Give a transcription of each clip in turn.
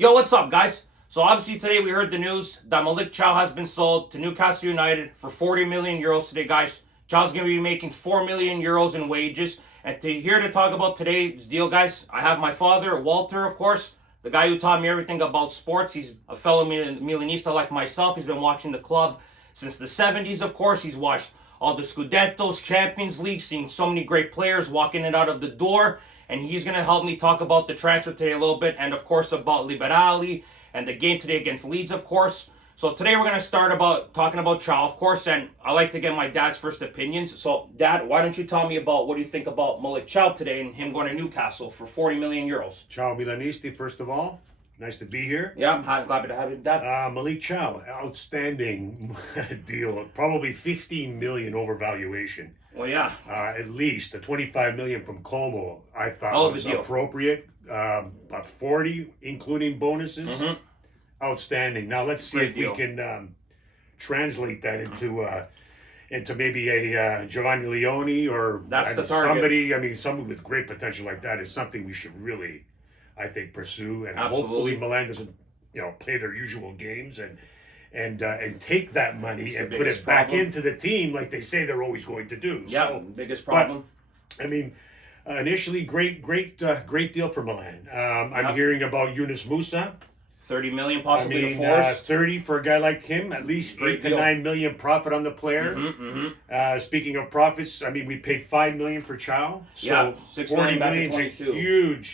Yo, what's up, guys? So obviously today we heard the news that Malik Thiaw has been sold to Newcastle United for 40 million euros today, guys. Thiaw's going to be making 4 million euros in wages. And here to talk about today's deal, guys, I have my father, Walter, of course, the guy who taught me everything about sports. He's a fellow Milanista like myself. He's been watching the club since the 70s, of course. He's watched all the Scudettos, Champions League, seeing so many great players walking in out of the door. And he's going to help me talk about the transfer today a little bit, and of course about Liberali and the game today against Leeds, of course. So today we're going to start talking about Thiaw, of course, and I like to get my dad's first opinions. So Dad, why don't you tell me about what do you think about Malik Thiaw today and him going to Newcastle for 40 million euros? Ciao Milanisti, first of all. Nice to be here. Yeah, I'm glad to have you, Dad. Malik Thiaw, outstanding deal. Probably 15 million overvaluation. Well, yeah. At least the 25 million from Como, I thought was deal. appropriate. About 40, including bonuses. Mm-hmm. Outstanding. Now let's see Great if deal. we can translate that into maybe a Giovanni Leone or That's the target. somebody. I mean, someone with great potential like that is something we should really, I think, pursue. And Absolutely. hopefully Milan doesn't, play their usual games and take that money It's and the put biggest it back problem. into the team like they say they're always going to do. Yeah, So, biggest problem. I mean, initially, great deal for Milan. Yeah. I'm hearing about Yunus Musa. 30 million possibly to 30 for a guy like him, at least Great 8 to deal. 9 million profit on the player. Speaking of profits, I mean, we paid 5 million for Thiaw. So Yeah, 6 million back in 40 22. million's a Huge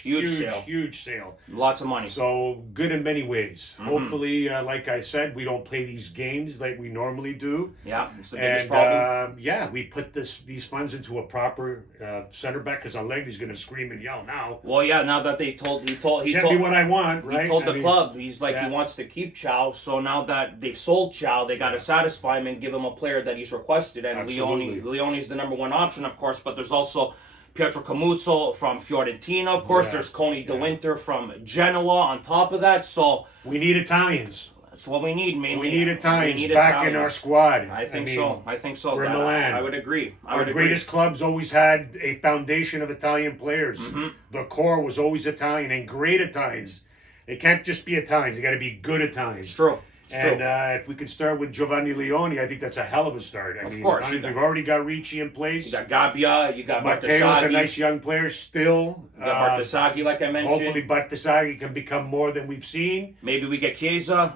huge sale. sale. Lots of money. So good in many ways. Hopefully, like I said, we don't play these games like we normally do. Yeah, it's the biggest And problem. we put these funds into a proper center back because Allegri's going to scream and yell now. Well, yeah, now that he told Get me what I want, right? He told I the mean, club, he's like, yeah. he wants to keep Thiaw, so now that they've sold Thiaw, they got to satisfy him and give him a player that he's requested, and Absolutely. Leone's the number one option, of course, but there's also Pietro Camuzzo from Fiorentina, of course, Yeah. there's Coney De Winter from Genoa on top of that, so We need Italians. that's what we need, mainly. We need Italians We need back in Italians. our squad. I think mean, so. I think so. we're in Dad. Milan. I would agree. Our greatest clubs always had a foundation of Italian players. Mm-hmm. The core was always Italian and great Italians. They can't just be Italians. They got to be good Italians. It's true. It's And true. if we could start with Giovanni Leone, I think that's a hell of a start. Of course. We've already got Ricci in place. You got Gabbia, you got Matteo's a Bartasaghi, nice young player still. you got Bartasaghi, like I mentioned. Hopefully Bartasaghi can become more than we've seen. Maybe we get Chiesa.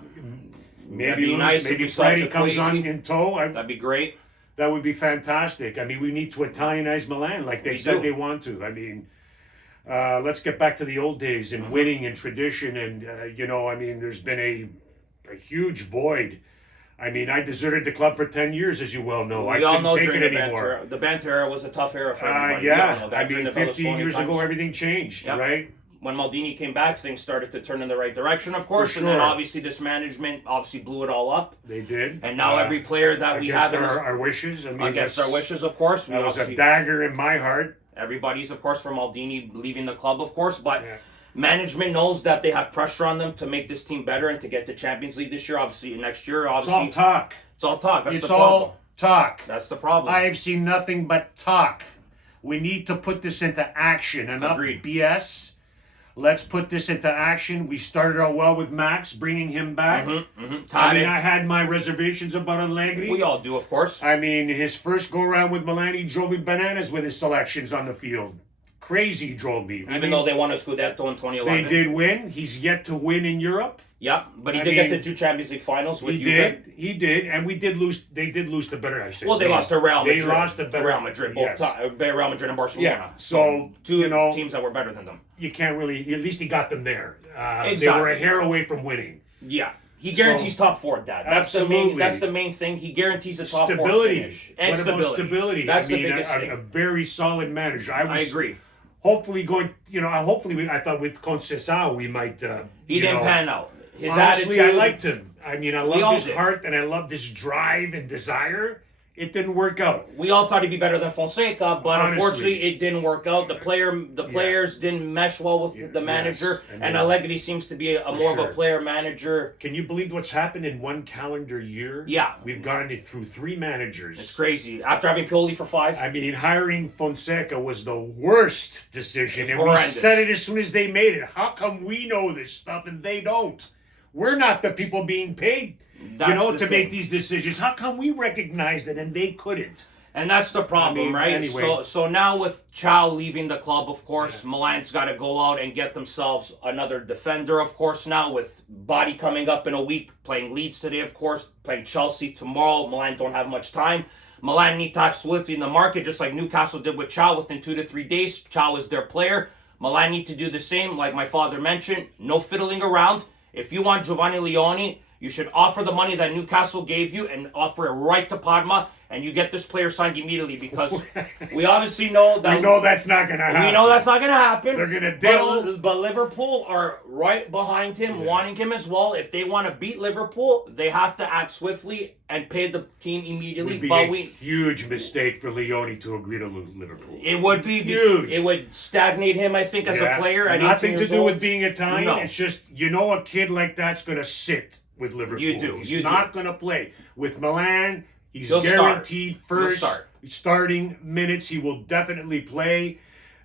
Maybe be nice if maybe we saw Freddie comes Chiquesi. on in tow. That'd be great. That would be fantastic. I mean, we need to Italianize Milan like they We said do. they want to. I mean, let's get back to the old days and winning and tradition. And, I mean, there's been a huge void. I mean, I deserted the club for 10 years, as you well know. I We all couldn't know take during it the anymore. banter. The banter era was a tough era for everybody. We all know Yeah, that I during mean, the 15 Berlusconi years times. ago, everything changed, Yep. right? When Maldini came back, things started to turn in the right direction, of course. And then sure. obviously this management obviously blew it all up. They did. And now every player that we have against in our wishes. I mean, against that's- our wishes, of course. We That was a obviously- dagger in my heart. Everybody's, of course, for Maldini leaving the club, of course, but Yeah. management knows that they have pressure on them to make this team better and to get the Champions League this year. Obviously, next year, It's obviously, all talk. it's all talk. That's It's the problem. all talk. That's the problem. I've seen nothing but talk. We need to put this into action. Enough Agreed. BS. Let's put this into action. We started out well with Max, bringing him back. I mean, Tadic, I had my reservations about Allegri. we all do, of course. I mean, his first go-around with Milan, he drove me bananas with his selections on the field. Crazy he drove me. Even though they won a Scudetto in 2011. they did win. He's yet to win in Europe. Yeah, but he I did get mean, to two Champions League finals with He Juve. did, and we did lose. They did lose the better. I say. Well, they lost to Real Madrid. They lost to better. Real Madrid, both yes. Real Madrid and Barcelona. Yeah, so, two you know, teams that were better than them. You can't really. At least he got them there. They Exactly. were a hair away from winning. Yeah, he guarantees top four. Dad. That's the main. Absolutely. That's the main thing. He guarantees a top four Stability. finish and What stability. about stability? That's I mean, the biggest a thing. very solid manager. I agree. Hopefully going. I thought with Catanzaro we might. He didn't pan out. His Honestly, attitude. I liked him. I mean, I all loved his did. heart and I loved his drive and desire. it didn't work out. We all thought he'd be better than Fonseca, but Honestly. unfortunately, it didn't work out. The players didn't mesh well with the manager, Yes. and Allegri seems to be more of a sure. player manager. Can you believe what's happened in one calendar year? Yeah. We've gone through 3 managers. It's crazy. After having Pioli for 5. I mean, hiring Fonseca was the worst decision, It's and horrendous. we said it as soon as they made it. How come we know this stuff and they don't? We're not the people being paid, That's the to thing. make these decisions. How come we recognized it and they couldn't? And that's the problem, I mean, right? anyway. So now with Thiaw leaving the club, of course, Milan's got to go out and get themselves another defender, of course, now with Body coming up in a week, playing Leeds today, of course, playing Chelsea tomorrow. Milan don't have much time. Milan need to have swiftly in the market, just like Newcastle did with Thiaw within 2 to 3 days. Thiaw is their player. Milan need to do the same, like my father mentioned. No fiddling around. If you want Giovanni Leone, you should offer the money that Newcastle gave you and offer it right to Padma, and you get this player signed immediately because we obviously know that We know that's not going to happen. we know that's not going to happen. They're gonna deal. But Liverpool are right behind him, wanting him as well. If they want to beat Liverpool, they have to act swiftly and pay the team immediately. It would be But a huge mistake for Leone to agree to Liverpool. it would be Huge. It would stagnate him, I think, as a player. At Nothing 18 to years do old. with being Italian. No. It's just, a kid like that's going to sit with Liverpool. You do, He's you not going to play. With Milan, he's He'll start. guaranteed He'll first start. starting minutes. He will definitely play.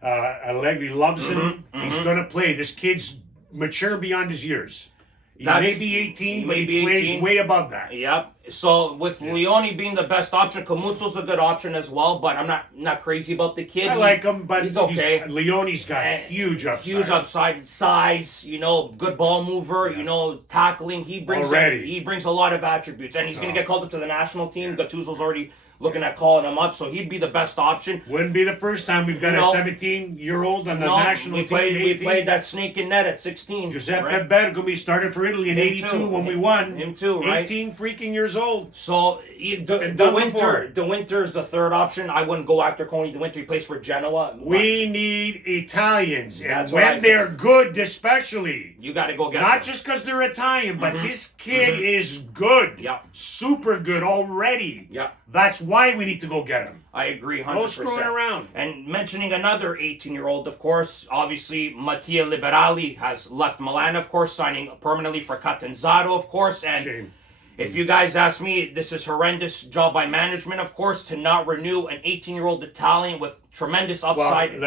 Allegri loves him. He's going to play. This kid's mature beyond his years. He may be 18, but he plays 18. way above that. Yep. So with Leone being the best option, Camuzzo's a good option as well. But I'm not crazy about the kid. I like him, but he's okay. Leone's got And huge upside. Huge upside, size, good ball mover, tackling. He brings a lot of attributes, and he's going to get called up to the national team. Gattuso's already looking at calling him up, so he'd be the best option. Wouldn't be the first time we've got a 17-year-old on the national team. We played that snake in net at 16. Giuseppe right? Bergomi started for Italy in Him '82 too. when we won. Him too, right? 18 freaking years old. So done before. De Winter is the third option. I wouldn't go after Coney De Winter. He plays for Genoa. We need Italians, and That's what I when they're good, especially. You got to go get Not them. just because they're Italian, but this kid is good. Yeah. Super good already. Yeah. That's why we need to go get him. I agree 100%. No screwing around. And mentioning another 18-year-old, of course, obviously Mattia Liberali has left Milan, of course, signing permanently for Catanzaro, of course. And Shame. if you guys ask me, this is horrendous job by management, of course, to not renew an 18-year-old Italian with tremendous upside. Well,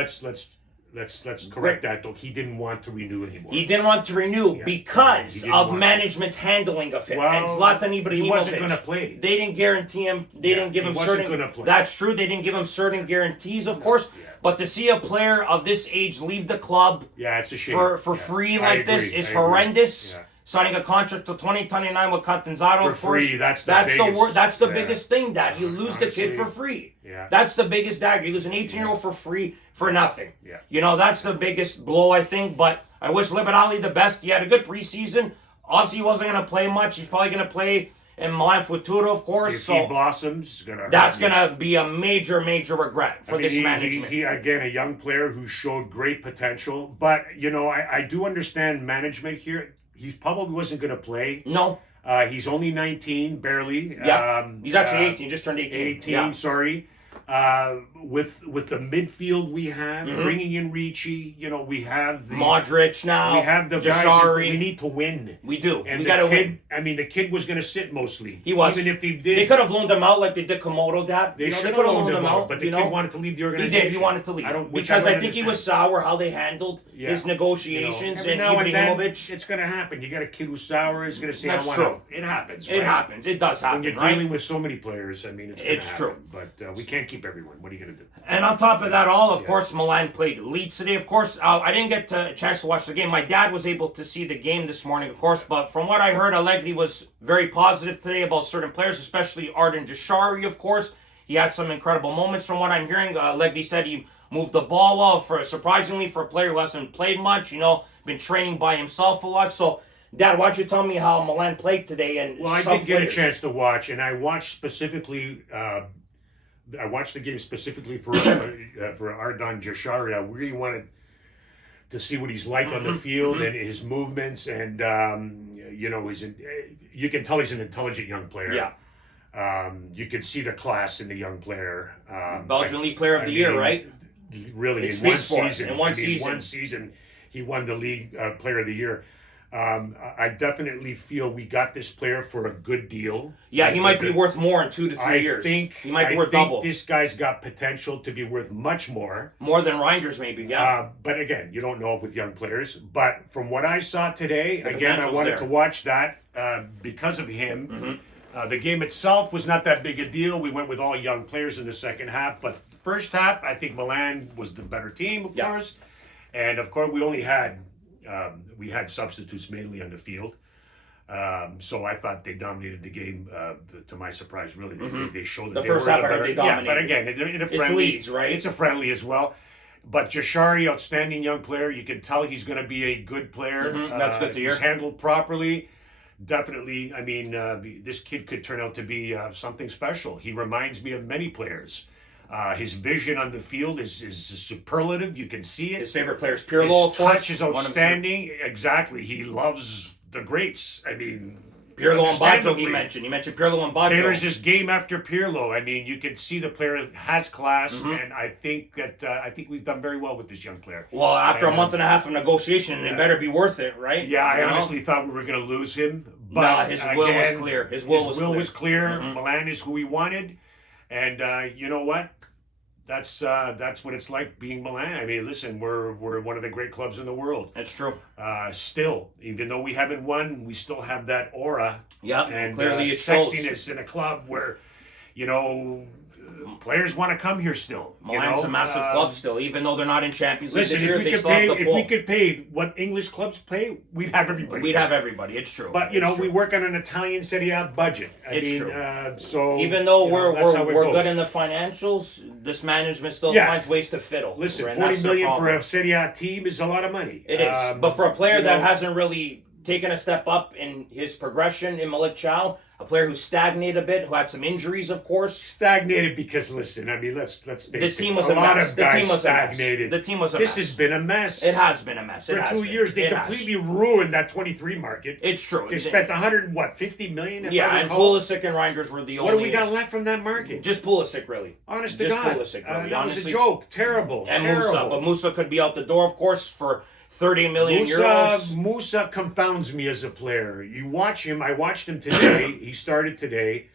let's correct that though. He didn't want to renew anymore. He didn't want to renew because he didn't of want management's handling of him. Well, And Zlatan Ibrahimovic. he wasn't gonna play. They didn't guarantee him. They didn't give he him wasn't certain. gonna play. That's true. They didn't give him certain guarantees, of course. But to see a player of this age leave the club Yeah, it's a shame. for free I like agree, this is I agree. horrendous. Yeah. Signing a contract to 2029 with Catanzaro For of course, free, that's the biggest- That's the yeah. biggest thing, Dad. You lose the kid Honestly, for free. yeah. That's the biggest dagger. You lose an 18-year-old for free for nothing. Yeah. That's the biggest blow, I think. But I wish Liberali the best. He had a good preseason. Obviously, he wasn't going to play much. He's probably going to play in Milan Futuro, of course. If so he blossoms, it's gonna. that's hurt going to be a major, major regret for this management. He again a young player who showed great potential, but I do understand management here. He probably wasn't going to play. No. He's only 19, barely. Yeah. He's actually 18. Just turned 18. 18, Yeah. sorry. With the midfield we have, bringing in Ricci, we have the Modric now. we have the guys. Jashari. We need to win. We do. And We the got to kid, win. I mean, the kid was going to sit mostly. He was. Even if he did. They could have loaned him out like they did Komodo, Dad. They they should could have have loaned him out. but the kid wanted to leave the He organization. did. He wanted to leave. Which Because don't I think he was understand. sour how they handled his negotiations every and now and then, Ibrahimovic. it's going to happen. You got a kid who's sour. He's going to say, That's "I want true. out." It happens. It right? happens. It does happen, When you're right? dealing with so many players, I mean, It's gonna true. happen. But we can't keep everyone. What are you going to do? And on top of that all, of course, Milan played Leeds today. Of course, I didn't get a chance to watch the game. My dad was able to see the game this morning, of course. But from what I heard, Allegri was very positive today about certain players, especially Arden Jashari, of course. He had some incredible moments from what I'm hearing. Allegri said he moved the ball well, surprisingly, for a player who hasn't played much, been training by himself a lot. So, Dad, why don't you tell me how Milan played today? And Well, I did get a chance to watch, and I watched specifically. I watched the game specifically for Ardan Jashari. I really wanted to see what he's like on the field and his movements, and you can tell he's an intelligent young player. Yeah. You could see the class in the young player. Belgian League Player of the Year, right? Really, It in one speaks for it. season. In one season. One season, he won the league Player of the Year. I definitely feel we got this player for a good deal. Yeah, he might be worth more in 2 to 3 years. He might be worth double. This guy's got potential to be worth much more. More than Reinders, maybe, yeah. But again, you don't know with young players. But from what I saw today, The again, I potential's wanted there. to watch that because of him. The game itself was not that big a deal. We went with all young players in the second half. But the first half, I think Milan was the better team, of course. And of course, we only had substitutes mainly on the field. So I thought they dominated the game. To my surprise, really, they showed that The they first were half, the I heard better. they dominated. Yeah, but again, in a It's friendly, Leeds, right? It's a friendly as well. But Jashari, outstanding young player. You can tell he's going to be a good player. That's good to hear. He's handled properly. Definitely. I mean, this kid could turn out to be something special. He reminds me of many players. His vision on the field is superlative. You can see it. His favorite player is Pirlo, His touch is outstanding. Exactly. He loves the greats. I mean, Pirlo and Baggio, understandably. he mentioned. He mentioned Pirlo and Baggio. Taylor's his game after Pirlo. I mean, you can see the player has class, and I think we've done very well with this young player. Well, after a month and a half of negotiation, it better be worth it, right? Yeah, I You know? honestly thought we were going to lose him, but Nah, his will was clear. His will was clear. Milan is who we wanted, and you know what? That's what it's like being Milan. I mean, listen, we're one of the great clubs in the world. That's true. Still, even though we haven't won, we still have that aura. Yeah, and clearly it shows. sexiness in a club where, players want to come here still. Milan's a massive club still, even though they're not in Champions League Listen, this year. They still have the if pull. we could pay what English clubs pay, we'd have everybody. We'd have everybody. It's true. But It's we true. work on an Italian Serie A budget. It's true. So Even though that's how it we're goes. good in the financials, this management still Yeah. finds ways to fiddle. Listen, and 40 that's the million for problem. a Serie A team is a lot of money. It is. But for a player that know- hasn't really taken a step up in his progression in Malik Chow, a player who stagnated a bit, who had some injuries, of course. Stagnated because listen, I mean, let's face it. The team was a lot mess. of The guys team was a mess. stagnated. The team was a This mess. has been a mess. It has been a mess. For 2 years, they It has. completely ruined that 23 market. It's true. They spent 50 million. If I Yeah, and recall? Pulisic and Reinders were the What only. do we got left from that market? Just Pulisic, really. Honest to Just God, Pulisic, really. that was Honestly. a joke. Terrible. And terrible. Musa, but Musa could be out the door, of course, for 30 million euros. Musa confounds me as a player. You watch him. I watched him today. He started today,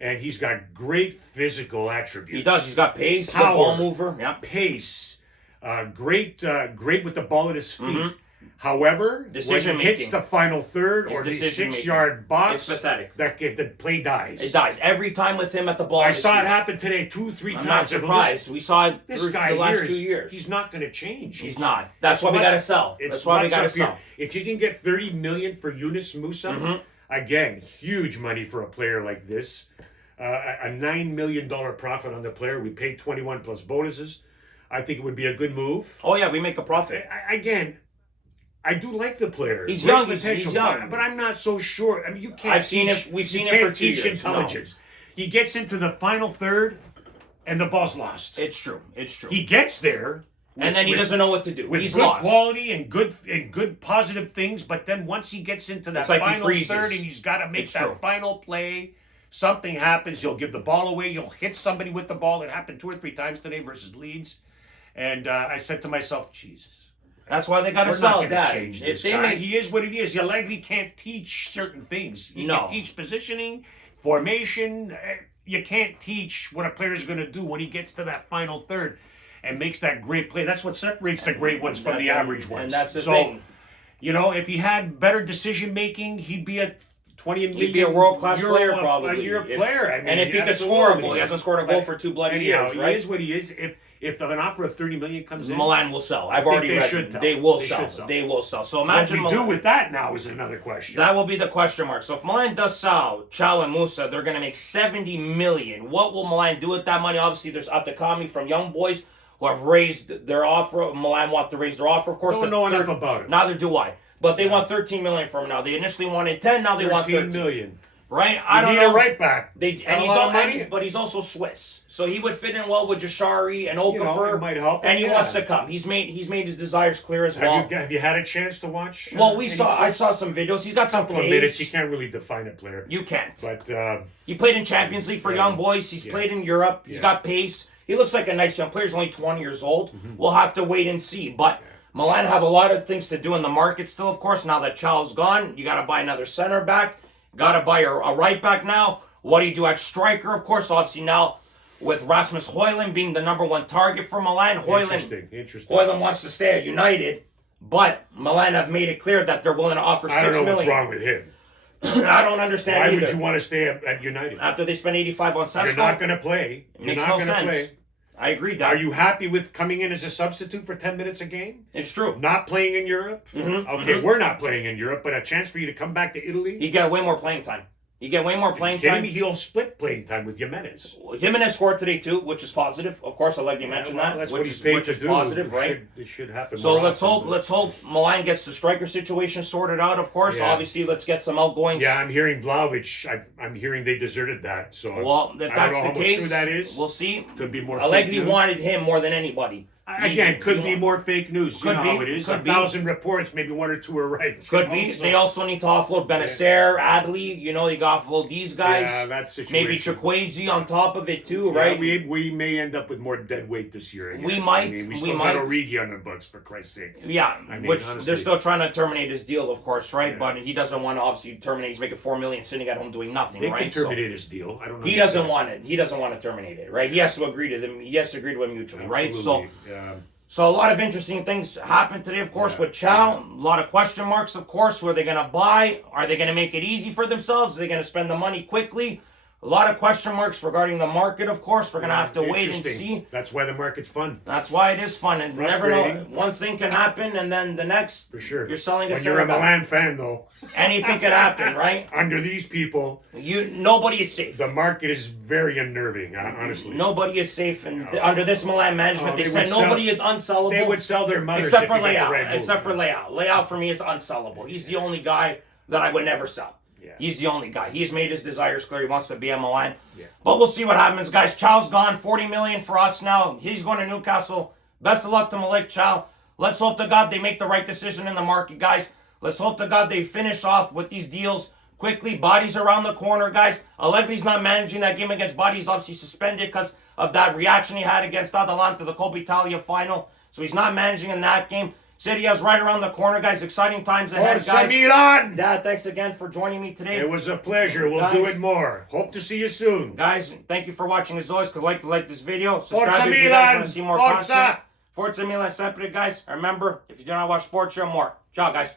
and he's got great physical attributes. He does. He's got pace, good Power. ball mover. Yeah. Pace, great with the ball at his feet. However, Decision when he hits making. the final third His or the decision making. 6-yard box, It's pathetic. The play dies. It dies. Every time with him at the ball. I at his saw it feet. happen today 2-3 I'm times. not surprised. We saw it This through guy the last here 2 years. he's not going to change. He's not. That's why we got to sell. That's why we got to what's up here. sell. If you can get 30 million for Yunus Musa, again, huge money for a player like this. A $9 million profit on the player. We paid 21 plus bonuses. I think it would be a good move. Oh, yeah, we make a profit. Again, I do like the player. He's Great young, he's potential, young. but I'm not so sure. I mean, you can't. I've seen teach, it- we've seen you it for can't 2 teach years, no. intelligence. He gets into the final third, and the ball's lost. It's true. It's true. He gets there, and then he doesn't know what to do. with He's good lost. quality and good positive things. But then once he gets into that It's like he final freezes. third, and he's got to make It's that true. final play. Something happens. He'll give the ball away. He'll hit somebody with the ball. It happened 2 or 3 times today versus Leeds. And I said to myself, Jesus. That's why they got to We're not sell going to that. change If this they guy. make, He is what he is. You can't teach certain things. You No. can teach positioning, formation. You can't teach what a player is going to do when he gets to that final third and makes that great play. That's what separates the great ones from the average ones. And that's the so, thing. if he had better decision making, he'd be a 20 million He'd be a world-class euro player, a probably. year If- player. I mean, and if he could absolutely. score a goal, he hasn't scored a goal But for 2 bloody anyhow, years, right? He is what he is. If an offer of 30 million comes in, Milan will sell. I've think already they read should them. sell. They will They sell. should sell. They will sell. So what imagine we do Milan. with that now is another question. That will be the question mark. So if Milan does sell Chow and Musa, they're going to make 70 million. What will Milan do with that money? Obviously, there's Atakami from Young Boys who have raised their offer. Milan want to raise their offer, of course. Don't to know enough about it. Neither do I. But they want 13 million from him now. They initially wanted 10. Now they want 13 million. right? I You don't need know. a right back. And Got a he's lot all, of money. but he's also Swiss, so he would fit in well with Jashari and Okafor. It might help him, and he yeah. wants to come. He's made his desires clear as well. Have you had a chance to watch? Well, any I clips? saw some videos. He's got some Couple of minutes. You pace. can't really define a player. You can't. But He played in Champions League for young boys. He's played in Europe. He's got pace. He looks like a nice young player. He's only 20 years old. We'll have to wait and see. But Milan have a lot of things to do in the market still, of course. Now that Thiaw's gone, you got to buy another center back. Got to buy a right back now. What do you do at striker, of course? Obviously now with Rasmus Højlund being the #1 target for Milan. Interesting. Højlund wants to stay at United. But Milan have made it clear that they're willing to offer $6 I don't know million. what's wrong with him. I don't understand Why either. would you want to stay at United? After they spent 85 on Sesko? You're not going to play. It makes no sense. I agree, Doc. Are you happy with coming in as a substitute for 10 minutes a game? It's true. Not playing in Europe? Okay, we're not playing in Europe, but a chance for you to come back to Italy? You get way more playing time. You get way more playing Kidding time. me? He'll split playing time with Jimenez. Jimenez scored today too, which is positive. Of course, I like you mentioned that, That's which what he's paid which to is do. positive, right? It should happen. So more let's often, hope Milan gets the striker situation sorted out. Of course, Yeah. obviously, let's get some outgoings. Yeah, I'm hearing Vlahovic. I'm hearing they deserted that. So Well, if I that's don't know the how case, true that is. we'll see. Could be more. Allegri fake news. wanted him more than anybody. Again, could be more fake news. Could you know be, how it is. could be. 1,000 reports, maybe 1 or 2 are right. Could you know, be. so- They also need to offload Benacer, Adley. You know, you got to offload these guys. Yeah, that situation. Maybe Chukwueze on top of it too, Yeah, right? we may end up with more dead weight this year. Again. We might, I mean, we we still might. got Origi on the books, for Christ's sake. Yeah, I mean, which honestly. they're still trying to terminate his deal, of course, right? Yeah. But he doesn't want to obviously terminate. He's making $4 million sitting at home doing nothing, They right? can terminate his deal. I don't know. He doesn't want it. He doesn't want to terminate it, right? He has to agree to them. He has to agree to it mutually, right? So, so a lot of interesting things happened today, of course, with Thiaw. A lot of question marks, of course. Who are they going to buy? Are they going to make it easy for themselves? Are they going to spend the money quickly? A lot of question marks regarding the market, of course. We're going to have to wait and see. That's why the market's fun. That's why it is fun. And you never know. Frustrating. One thing can happen, and then the next, For sure. you're selling a When you're a center back. Milan fan, though, Anything could happen, right? under these people, Nobody is safe. the market is very unnerving, honestly. Nobody is safe, and under this Milan management, they they said would nobody is unsellable. They would sell their mothers except if for you got the Leao. right move. Except for Leao. Leao for me is unsellable. He's the only guy that I would never sell. Yeah. He's the only guy. He's made his desires clear. He wants to be at Milan. Yeah. But we'll see what happens, guys. Thiaw's gone. $40 million for us now. He's going to Newcastle. Best of luck to Malik Thiaw. Let's hope to God they make the right decision in the market, guys. Let's hope to God they finish off with these deals quickly. Bodies around the corner, guys. Allegri's not managing that game against Body. He's obviously suspended because of that reaction he had against Atalanta, the Coppa Italia final. So he's not managing in that game. City has right around the corner, guys. Exciting times ahead, Forza guys. Milan! Dad, thanks again for joining me today. It was a pleasure. We'll do it more. Hope to see you soon. Guys, thank you for watching. As always, like this video. Subscribe Forza if you guys Milan! want to see more Forza! content. Forza Milan sempre, guys. Remember, if you do not watch sports, you're more. Ciao, guys.